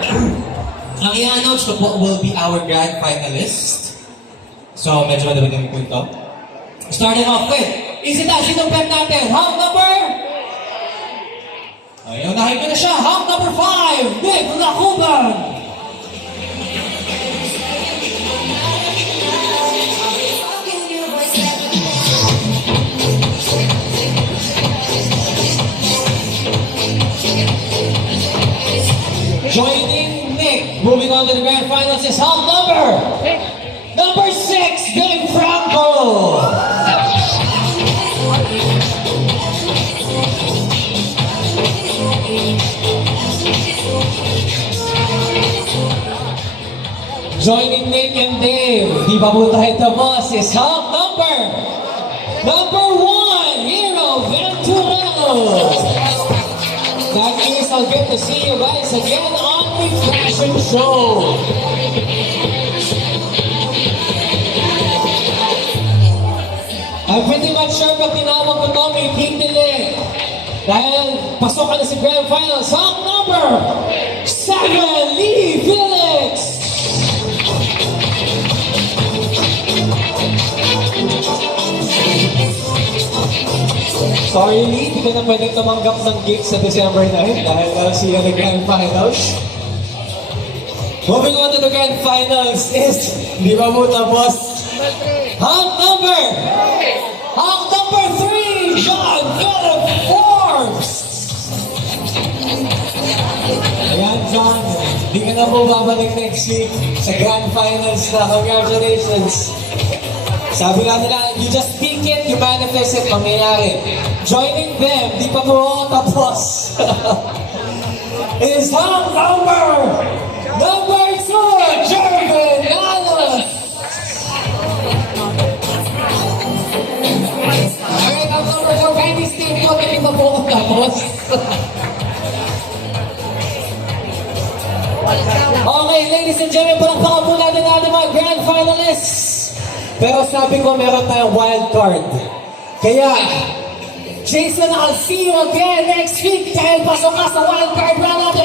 Ang i-announce ko po will be our grand finalist. So, medyo madami po ito. Starting off with, isitasin ng pep natin, hunk number? Ay, unahin ko na siya, hunk number 5, Nick Lacuban! Joining Nick, moving on to the grand finals is hunk number 6, Dave Franco. Joining Nick and Dave, di pa po tayo tapos, is hunk number 1, Hero Venturello. That means I'll get to see you guys again on the fashion show. I'm pretty much sure pag tinawag ko to, may pindili. Dahil pasok ka na sa grand finals, hunk number 7, Lee Felix! Sorry Lee, di ka na pwedeng tumanggap ng gig sa December 9 dahil see you in the grand finals. Moving on to the grand finals is, di ba mo tapos? Hunk number 3, John Philip Forbes! Ayan John, di ka na po babalik next week sa grand finals na. Congratulations! Sabi nga nila, you just speak it, you manifest it, mangyayari. Joining them, di pa po tapos. is hunk number 2, Jervin Alas! Okay, hunk number 4, Candy Steve, di pa po tapos. Okay, ladies and gentlemen, palakpakan po natin mga grand finalists. Pero sabi ko, meron tayong wild card. Kaya, Jason, I'll see you again next week dahil pasok ka sa wild card round natin.